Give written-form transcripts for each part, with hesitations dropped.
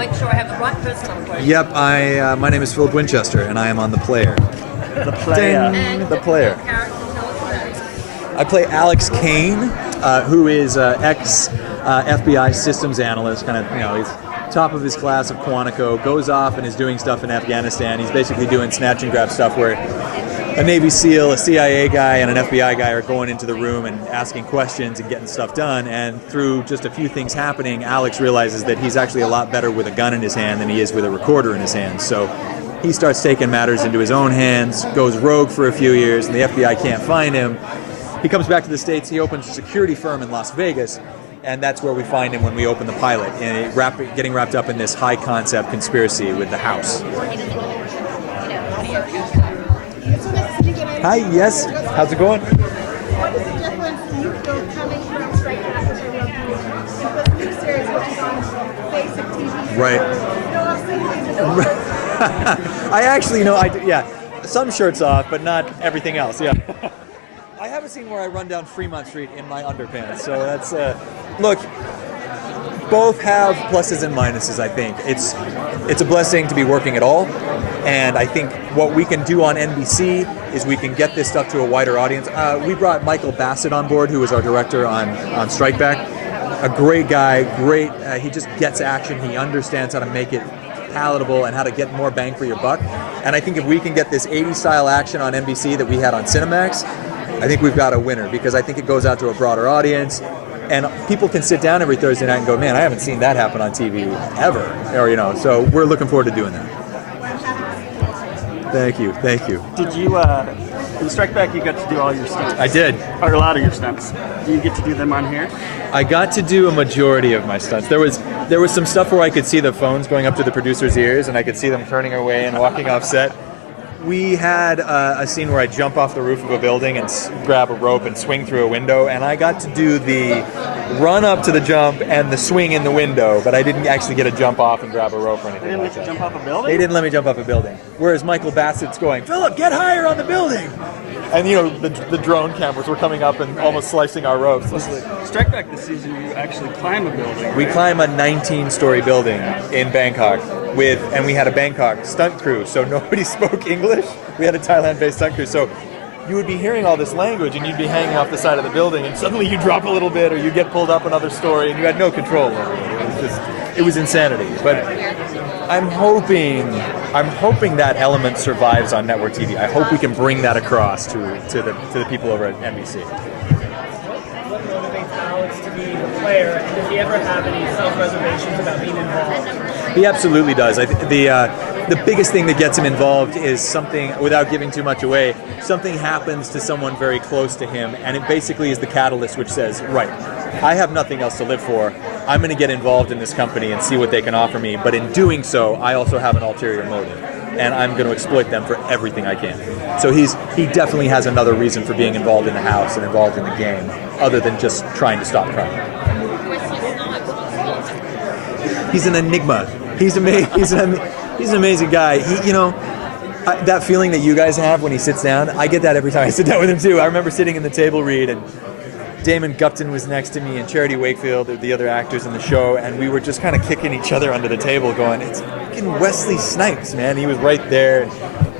make sure I have the right person on the phone. Yep, my name is Philip Winchester, and I am on The Player. The Player. And The Player. I play Alex Kane, who is ex-FBI systems analyst, kind of, he's top of his class of Quantico, goes off and is doing stuff in Afghanistan. He's basically doing snatch and grab stuff where a Navy SEAL, a CIA guy, and an FBI guy are going into the room and asking questions and getting stuff done. And through just a few things happening, Alex realizes that he's actually a lot better with a gun in his hand than he is with a recorder in his hand. So he starts taking matters into his own hands, goes rogue for a few years, and the FBI can't find him. He comes back to the States, he opens a security firm in Las Vegas, and that's where we find him when we open the pilot, and getting wrapped up in this high-concept conspiracy with the house. Hi, yes. How's it going? What is the difference in you coming from Strike Back, which I love doing, to this new series, which is on basic TV? Right. I actually know, some shirts off, but not everything else, yeah. I have a scene where I run down Fremont Street in my underpants, so that's, look, both have pluses and minuses, I think. It's a blessing to be working at all, and I think what we can do on NBC is we can get this stuff to a wider audience. We brought Michael Bassett on board, who was our director on Strike Back. A great guy, he just gets action, he understands how to make it palatable and how to get more bang for your buck. And I think if we can get this 80s style action on NBC that we had on Cinemax, I think we've got a winner, because I think it goes out to a broader audience, and people can sit down every Thursday night and go, man, I haven't seen that happen on TV ever, or so we're looking forward to doing that. Thank you. Did you, in Strike Back, you got to do all your stunts? I did. Or a lot of your stunts. Do you get to do them on here? I got to do a majority of my stunts. There was some stuff where I could see the phones going up to the producer's ears, and I could see them turning away and walking off set. We had a scene where I jump off the roof of a building and grab a rope and swing through a window, and I got to do the run up to the jump and the swing in the window, but I didn't actually get a jump off and grab a rope or anything. They didn't let you jump off a building? They didn't let me jump off a building. Whereas Michael Bassett's going, Philip, get higher on the building! And the drone cameras were coming up and almost slicing our ropes. Strike Back this season, you actually climb a building, right? We climb a 19-story building in Bangkok and we had a Bangkok stunt crew, so nobody spoke English. We had a Thailand-based stunt crew, so you would be hearing all this language and you'd be hanging off the side of the building, and suddenly you drop a little bit or you get pulled up another story and you had no control over it. It was insanity. But I'm hoping that element survives on network TV. I hope we can bring that across to the people over at NBC. What motivates Alex to be the player, and does he ever have any self-reservations about being involved? He absolutely does. The biggest thing that gets him involved is something, without giving too much away, something happens to someone very close to him, and it basically is the catalyst which says, right, I have nothing else to live for. I'm going to get involved in this company and see what they can offer me, but in doing so, I also have an ulterior motive, and I'm going to exploit them for everything I can. So he definitely has another reason for being involved in the house and involved in the game, other than just trying to stop crime. He's an enigma. He's an amazing guy. That feeling that you guys have when he sits down, I get that every time I sit down with him too. I remember sitting in the table read, and Damon Gupton was next to me, and Charity Wakefield, the other actors in the show, and we were just kind of kicking each other under the table, going, "It's fucking Wesley Snipes, man!" He was right there,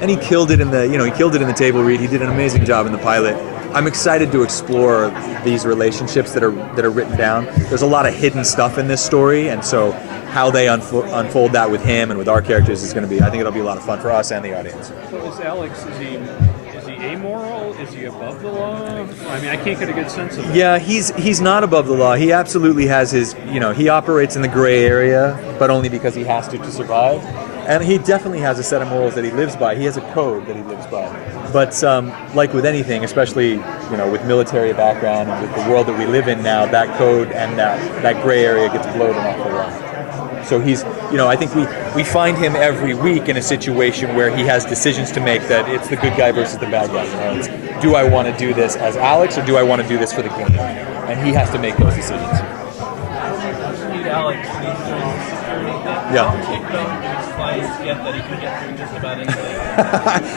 and he killed it in the table read. He did an amazing job in the pilot. I'm excited to explore these relationships that are written down. There's a lot of hidden stuff in this story, and so how they unfold that with him and with our characters is going to be, I think it'll be a lot of fun for us and the audience. So is Alex, is he amoral? Is he above the law? I mean, I can't get a good sense of it. Yeah, he's not above the law. He absolutely has his, he operates in the gray area, but only because he has to survive. And he definitely has a set of morals that he lives by. He has a code that he lives by. But like with anything, especially with military background and with the world that we live in now, that code and that gray area gets blown an awful lot. So he's, I think we find him every week in a situation where he has decisions to make, that it's the good guy versus the bad guy. It's, do I want to do this as Alex, or do I want to do this for the game? And he has to make those decisions. Alex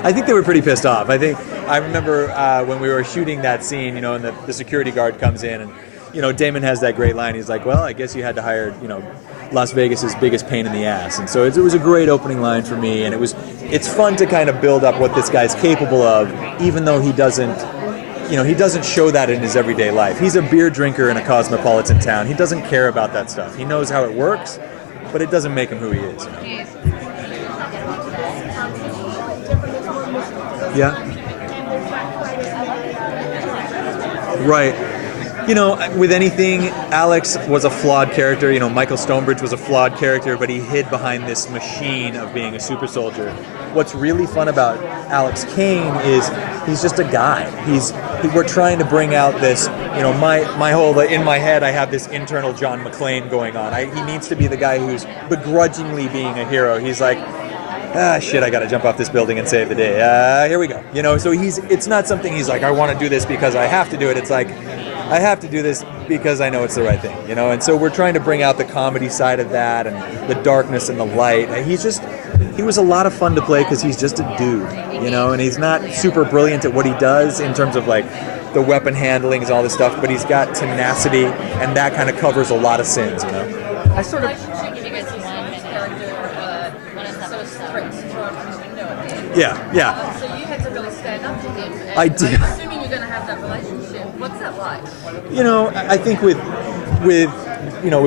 I think they were pretty pissed off. I remember when we were shooting that scene, and the security guard comes in and Damon has that great line. He's like, well, I guess you had to hire, Las Vegas's biggest pain in the ass. And so it was a great opening line for me, and it's fun to kind of build up what this guy's capable of, even though he doesn't show that in his everyday life. He's a beer drinker in a cosmopolitan town. He doesn't care about that stuff. He knows how it works, but it doesn't make him who he is. Yeah. Right. With anything, Alex was a flawed character. Michael Stonebridge was a flawed character, but he hid behind this machine of being a super soldier. What's really fun about Alex Kane is he's just a guy. We're trying to bring out this, my whole, in my head, I have this internal John McClane going on. He needs to be the guy who's begrudgingly being a hero. He's like, shit, I gotta jump off this building and save the day. Here we go. So it's not something he's like, I want to do this because I have to do it. It's like, I have to do this because I know it's the right thing, and so we're trying to bring out the comedy side of that and the darkness and the light. He was a lot of fun to play because he's just a dude, and he's not super brilliant at what he does in terms of like the weapon handling and all this stuff, but he's got tenacity, and that kind of covers a lot of sins, I sort of... Yeah. So you had to really stand up to him. And I did. I'm assuming you're going to have that relationship. What's that like? I think with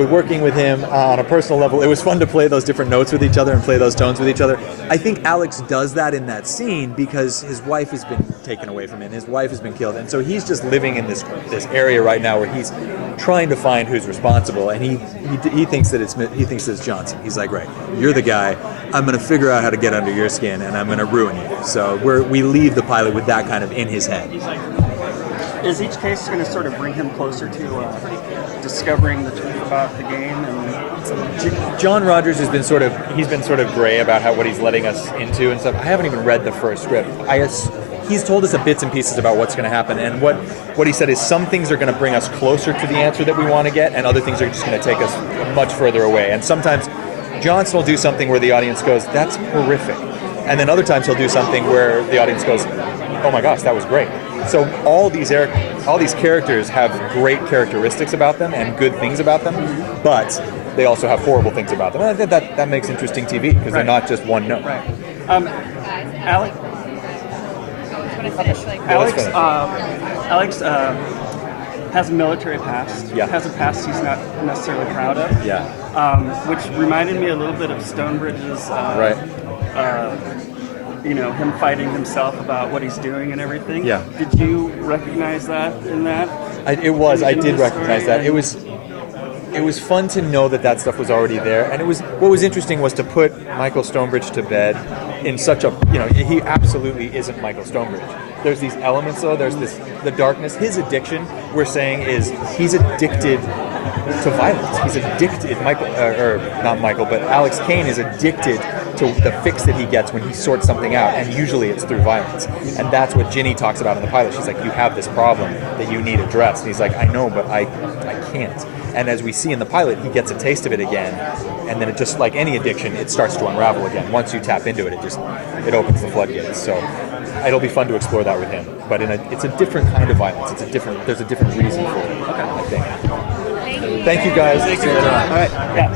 working with him on a personal level, it was fun to play those different notes with each other and play those tones with each other. I think Alex does that in that scene because his wife has been taken away from him. His wife has been killed, and so he's just living in this area right now where he's trying to find who's responsible, and he thinks that it's Johnson. He's like, right, you're the guy. I'm going to figure out how to get under your skin, and I'm going to ruin you. So we leave the pilot with that kind of in his head. Is each case going to sort of bring him closer to discovering the truth about the game? And John Rogers has been sort of gray about what he's letting us into and stuff. I haven't even read the first script. He's told us bits and pieces about what's going to happen, and what he said is some things are going to bring us closer to the answer that we want to get, and other things are just going to take us much further away. And sometimes Johnson will do something where the audience goes, "That's horrific," and then other times he'll do something where the audience goes, "Oh my gosh, that was great." So all these characters have great characteristics about them and good things about them, but they also have horrible things about them. And I think that makes interesting TV because they're not just one note. Right. Alex has a military past. Yeah. Has a past he's not necessarily proud of. Yeah. Which reminded me a little bit of Stonebridge's. Right. Him fighting himself about what he's doing and everything. Yeah. Did you recognize that in that? I did recognize that. It was fun to know that stuff was already there, and what was interesting was to put Michael Stonebridge to bed in such a, he absolutely isn't Michael Stonebridge. There's these elements though, there's the darkness. His addiction, we're saying, is he's addicted to violence. He's addicted, Alex Kane is addicted to the fix that he gets when he sorts something out, and usually it's through violence. And that's what Ginny talks about in the pilot. She's like, you have this problem that you need addressed. And he's like, I know, but I can't. And as we see in the pilot, he gets a taste of it again, and then it just like any addiction, it starts to unravel again. Once you tap into it, it opens the floodgates. So it'll be fun to explore that with him. But it's a different kind of violence. There's a different reason for it, I think. Thank you guys. All right. Yeah.